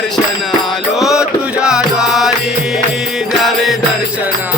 दर्शन आलो तुझ्या द्वारी द्यावे दर्शन